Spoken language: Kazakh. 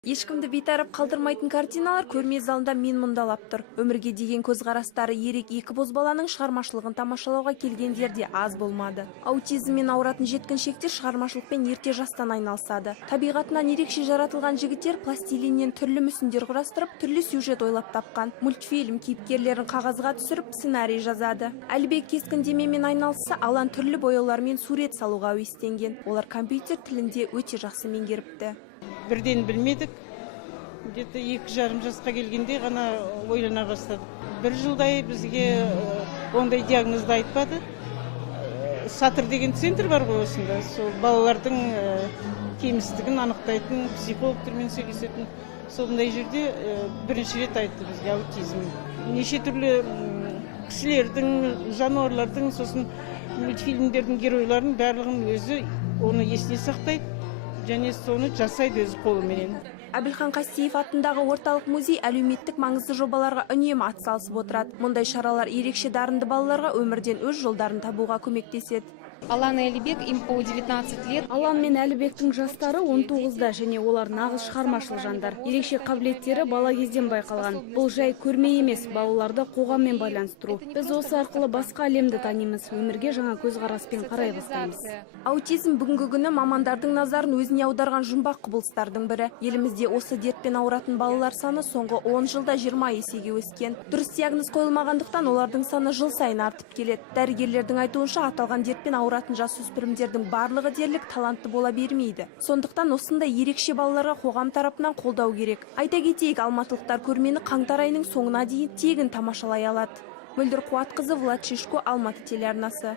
Ешкімді бейтарап қалдырмайтын картиналар көрме залында мен мұндалап тұр. Өмірге деген көзқарастары ерек екі бозбаланың шығармашылығын тамашалауға келгендерде аз болмады. Аутизммен ауыратын жеткіншектер шығармашылықпен ерте жастан айналысады. Табиғатынан ерекше жаратылған жігіттер пластилиннен түрлі мүсіндер құрастырып, түрлі сюжет ойлап тапқан. Мультфильм кейіпкерлерін қағазға түсіріп, сценарий жазады. Әлібек кескіндемемен айналысса, Алан түрлі бояулармен сурет салуға әуестенген. Олар компьютер тілінде өте жақсы меңгеріпті. Бірден білмедік, где-то 2,5 жасқа келгенде ғана ойлана бастадық. Бір жылдай бізге ондай диагнозды айтпады. Сатыр деген центр бар ғой осында, сол балалардың кемістігін анықтайтын психологтармен сөйлесетін сондай жерде бірінші рет айтты бізге аутизм. Неше түрлі кісілердің, жануарлардың, сосын мультфильмдердің геройларын барлығын өзі оны есіне сақтайды. Және соны жасайды өз қолыменен. Әбілхан Қастеев атындағы орталық музей әлеуметтік маңызды жобаларға үнемі атсалысып отырады. Мұндай шаралар ерекше дарынды балаларға өмірден өз жолдарын табуға көмектеседі. Алан и Әлібек, им по 19 лет. Алан мен Әлібектің жастары 19-да, және олар нағыз шығармашыл жандар. Ерекше қабілеттері бала кезден байқалған. Бұл жай көрме емес, балаларды қоғаммен байланыстыру. Біз осы арқылы басқа әлемді танимыз, өмірге жаңа көзқараспен қарай бастаймыз. Аутизм бүгінгі күні мамандардың назарын өзіне аударған жұмбақ құбылыстардың бірі. Елімізде осы дертпен ауыратын балалар саны соңғы 10 жылда 20 есеге өскен. Дұрыс диагноз қойылмағандықтан олардың саны жыл сайын артып келеді. Дәрігерлердің айтуынша аталған дертпен ауыратын жасөспірімдердің барлығы дерлік талантты бола бермейді. Сондықтан осындай ерекше балаларға қоғам тарапынан қолдау керек. Айта кетейік, алматылықтар көрмені қаңтар айының соңына дейін тегін тамашалай алады. Мөлдір Қуатқызы, Влад Шишко, Алматы телеарнасы.